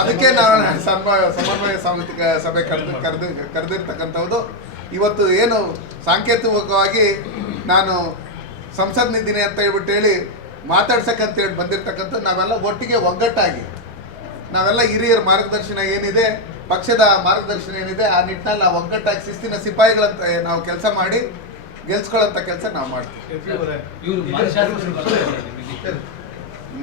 ಅದಕ್ಕೆ ನಾನು ಸಮನ್ವಯ ಸಮಿತಿ ಸಭೆ ಕರೆದಿರ್ತಕ್ಕಂಥದ್ದು. ಇವತ್ತು ಏನು ಸಾಂಕೇತಿಕವಾಗಿ ನಾನು ಸಂಸತ್ ನಿಧಿನಿ ಅಂತ ಹೇಳಿ ಮಾತಾಡ್ಸಕ್ಕಂತೇಳಿ ಬಂದಿರತಕ್ಕಂಥ ನಾವೆಲ್ಲ ಒಟ್ಟಿಗೆ ಒಗ್ಗಟ್ಟಾಗಿ ನಾವೆಲ್ಲ ಹಿರಿಯರ ಮಾರ್ಗದರ್ಶನ ಏನಿದೆ, ಪಕ್ಷದ ಮಾರ್ಗದರ್ಶನ ಏನಿದೆ, ಆ ನಿಟ್ಟಿನಲ್ಲಿ ನಾವು ಒಗ್ಗಟ್ಟಾಗಿ ಶಿಸ್ತಿನ ಸಿಪಾಯಿಗಳಂತ ನಾವು ಕೆಲಸ ಮಾಡಿ ಗೆಲ್ಸ್ಕೊಳ್ಳೋಂಥ ಕೆಲಸ ನಾವು ಮಾಡ್ತೀವಿ.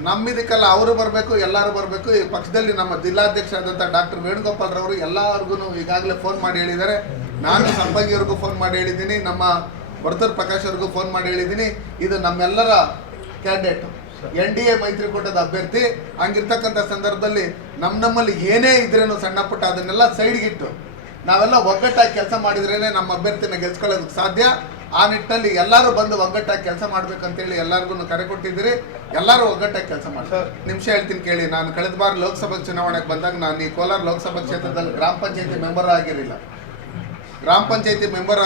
ನಮ್ಮಿದಕ್ಕೆಲ್ಲ ಅವರು ಬರಬೇಕು, ಎಲ್ಲರೂ ಬರಬೇಕು. ಈ ಪಕ್ಷದಲ್ಲಿ ನಮ್ಮ ಜಿಲ್ಲಾಧ್ಯಕ್ಷ ಆದಂಥ ಡಾಕ್ಟರ್ ವೇಣುಗೋಪಾಲ್ ರವರು ಎಲ್ಲರಿಗೂ ಈಗಾಗಲೇ ಫೋನ್ ಮಾಡಿ ಹೇಳಿದ್ದಾರೆ. ನಾನು ಸಂಪಂಗಿಯವ್ರಿಗೂ ಫೋನ್ ಮಾಡಿ ಹೇಳಿದ್ದೀನಿ, ನಮ್ಮ ವರ್ತೂರ್ ಪ್ರಕಾಶ್ ಅವ್ರಿಗೂ ಫೋನ್ ಮಾಡಿ ಹೇಳಿದ್ದೀನಿ. ಇದು ನಮ್ಮೆಲ್ಲರ ಕ್ಯಾಂಡಿಡೇಟು, NDA ಮೈತ್ರಿಕೂಟದ ಅಭ್ಯರ್ಥಿ. ಹಂಗಿರ್ತಕ್ಕಂಥ ಸಂದರ್ಭದಲ್ಲಿ ನಮ್ಮಲ್ಲಿ ಏನೇ ಇದ್ರೇನು ಸಣ್ಣ ಪುಟ್ಟ ಅದನ್ನೆಲ್ಲ ಸೈಡ್ಗಿಟ್ಟು ನಾವೆಲ್ಲ ಒಗ್ಗಟ್ಟಾಗಿ ಕೆಲಸ ಮಾಡಿದ್ರೇ ನಮ್ಮ ಅಭ್ಯರ್ಥಿನ ಗೆಲ್ಸ್ಕೊಳ್ಳೋದಕ್ಕೆ ಸಾಧ್ಯ. ಆ ನಿಟ್ಟಿನಲ್ಲಿ ಎಲ್ಲರೂ ಬಂದು ಒಗ್ಗಟ್ಟಾಗಿ ಕೆಲಸ ಮಾಡ್ಬೇಕಂತೇಳಿ ಎಲ್ಲರಿಗೂ ಕರೆ ಕೊಟ್ಟಿದ್ದೀರಿ. ಎಲ್ಲರೂ ಒಗ್ಗಟ್ಟಾಗಿ ಕೆಲಸ ಮಾಡ್ತಾರೆ. ನಿಮಿಷ ಹೇಳ್ತೀನಿ ಕೇಳಿ. ನಾನು ಕಳೆದ ಬಾರಿ ಲೋಕಸಭಾ ಚುನಾವಣೆಗೆ ಬಂದಾಗ ನಾನು ಈ ಕೋಲಾರ ಲೋಕಸಭಾ ಕ್ಷೇತ್ರದಲ್ಲಿ ಗ್ರಾಮ ಪಂಚಾಯತಿ ಮೆಂಬರ್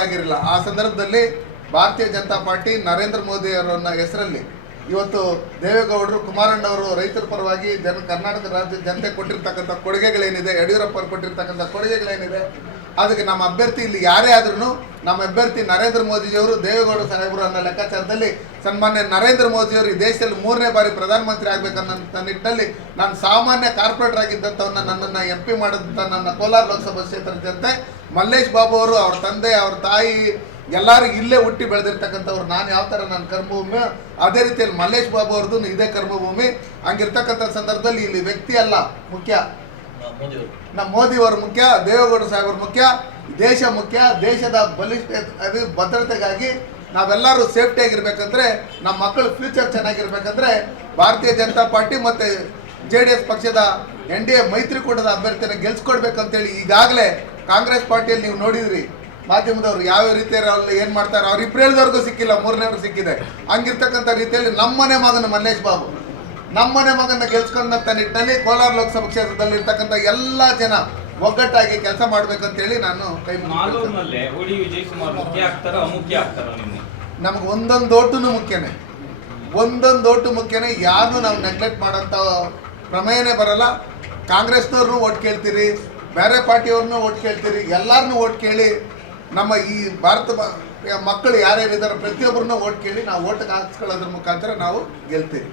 ಆಗಿರಲಿಲ್ಲ. ಆ ಸಂದರ್ಭದಲ್ಲಿ ಭಾರತೀಯ ಜನತಾ ಪಾರ್ಟಿ ನರೇಂದ್ರ ಮೋದಿ ಅವರನ್ನ ಹೆಸರಲ್ಲಿ ಇವತ್ತು ದೇವೇಗೌಡರು, ಕುಮಾರಣ್ಣವರು ರೈತರ ಪರವಾಗಿ ಕರ್ನಾಟಕ ರಾಜ್ಯದ ಜನತೆ ಕೊಟ್ಟಿರ್ತಕ್ಕಂಥ ಕೊಡುಗೆಗಳೇನಿದೆ, ಯಡಿಯೂರಪ್ಪ ಅವರು ಕೊಟ್ಟಿರ್ತಕ್ಕಂಥ ಕೊಡುಗೆಗಳೇನಿದೆ, ಅದಕ್ಕೆ ನಮ್ಮ ಅಭ್ಯರ್ಥಿ ಇಲ್ಲಿ ಯಾರೇ ಆದ್ರೂ ನಮ್ಮ ಅಭ್ಯರ್ಥಿ ನರೇಂದ್ರ ಮೋದಿಜಿಯವರು, ದೇವೇಗೌಡ ಸಾಹೇಬರು ಅನ್ನೋ ಲೆಕ್ಕಾಚಾರದಲ್ಲಿ ಸನ್ಮಾನ್ಯ ನರೇಂದ್ರ ಮೋದಿಯವರು ಈ ದೇಶದಲ್ಲಿ 3ನೇ ಬಾರಿ ಪ್ರಧಾನಮಂತ್ರಿ ಆಗ್ಬೇಕನ್ನೋ ನಿಟ್ಟಿನಲ್ಲಿ ನಾನು ಸಾಮಾನ್ಯ ಕಾರ್ಪೊರೇಟರ್ ಆಗಿದ್ದಂಥವನ್ನ ನನ್ನನ್ನು MP ಮಾಡಿದಂಥ ನನ್ನ ಕೋಲಾರ ಲೋಕಸಭಾ ಕ್ಷೇತ್ರದ ಜನತೆ, ಮಲ್ಲೇಶ್ ಬಾಬು ಅವರು, ಅವ್ರ ತಂದೆ, ಅವ್ರ ತಾಯಿ ಎಲ್ಲರೂ ಇಲ್ಲೇ ಹುಟ್ಟಿ ಬೆಳೆದಿರ್ತಕ್ಕಂಥವ್ರು. ನಾನು ಯಾವ ಥರ ನನ್ನ ಕರ್ಮಭೂಮಿ, ಅದೇ ರೀತಿಯಲ್ಲಿ ಮಲ್ಲೇಶ್ ಬಾಬು ಅವ್ರದ್ದು ಇದೇ ಕರ್ಮಭೂಮಿ. ಹಂಗಿರ್ತಕ್ಕಂಥ ಸಂದರ್ಭದಲ್ಲಿ ಇಲ್ಲಿ ವ್ಯಕ್ತಿ ಅಲ್ಲ ಮುಖ್ಯ, ನಮ್ಮ ಮೋದಿಯವರು ಮುಖ್ಯ, ದೇವೇಗೌಡ ಸಾಹೇಬರು ಮುಖ್ಯ, ದೇಶ ಮುಖ್ಯ. ದೇಶದ ಭದ್ರತೆಗಾಗಿ ನಾವೆಲ್ಲರೂ ಸೇಫ್ಟಿ ಆಗಿರ್ಬೇಕಂದ್ರೆ, ನಮ್ಮ ಮಕ್ಕಳ ಫ್ಯೂಚರ್ ಚೆನ್ನಾಗಿರ್ಬೇಕಂದ್ರೆ ಭಾರತೀಯ ಜನತಾ ಪಾರ್ಟಿ ಮತ್ತು JDS ಪಕ್ಷದ NDA ಮೈತ್ರಿಕೂಟದ ಅಭ್ಯರ್ಥಿನ ಗೆಲ್ಸ್ಕೊಡ್ಬೇಕಂತೇಳಿ ಈಗಾಗಲೇ ಕಾಂಗ್ರೆಸ್ ಪಾರ್ಟಿಯಲ್ಲಿ ನೀವು ನೋಡಿದ್ರಿ ಮಾಧ್ಯಮದವರು ಯಾವ ರೀತಿಯಲ್ಲಿ ಏನು ಮಾಡ್ತಾರೆ. ಅವ್ರು ಇಬ್ಬರು ಹೇಳಿದವ್ರಿಗೂ ಸಿಕ್ಕಿಲ್ಲ, 3ನೇವ್ರು ಸಿಕ್ಕಿದೆ. ಹಂಗಿರ್ತಕ್ಕಂಥ ರೀತಿಯಲ್ಲಿ ನಮ್ಮನೆ ಮಗನ ಮಲ್ಲೇಶ್ ಬಾಬು, ನಮ್ಮನೆ ಮಗನ ಗೆಲ್ಸ್ಕೊಂಡಂಥ ನಿಟ್ಟಿನಲ್ಲಿ ಕೋಲಾರ ಲೋಕಸಭಾ ಕ್ಷೇತ್ರದಲ್ಲಿ ಇರ್ತಕ್ಕಂಥ ಎಲ್ಲ ಜನ ಒಗ್ಗಟ್ಟಾಗಿ ಕೆಲಸ ಮಾಡ್ಬೇಕಂತೇಳಿ ನಾನು ಕೈ ನಮ್ಗೆ ಒಂದೊಂದು ಓಟು ಮುಖ್ಯನೇ. ಯಾರನ್ನೂ ನಾವು ನೆಗ್ಲೆಕ್ಟ್ ಮಾಡೋಂಥ ಪ್ರಮೇಯನೇ ಬರಲ್ಲ. ಕಾಂಗ್ರೆಸ್ನವ್ರನ್ನೂ ಓಟ್ ಕೇಳ್ತೀರಿ, ಬೇರೆ ಪಾರ್ಟಿಯವ್ರನ್ನೂ ಓಟ್ ಕೇಳ್ತೀರಿ, ಎಲ್ಲರನ್ನೂ ಓಟ್ ಕೇಳಿ ನಮ್ಮ ಈ ಭಾರತ ಮಕ್ಕಳು ಯಾರ್ಯಾರಿದ್ದಾರೆ ಪ್ರತಿಯೊಬ್ಬರನ್ನೂ ಓಟ್ ಕೇಳಿ ನಾವು ಓಟಿಗೆ ಹಾಕ್ಸ್ಕೊಳ್ಳೋದ್ರ ಮುಖಾಂತರ ನಾವು ಗೆಲ್ತೀವಿ.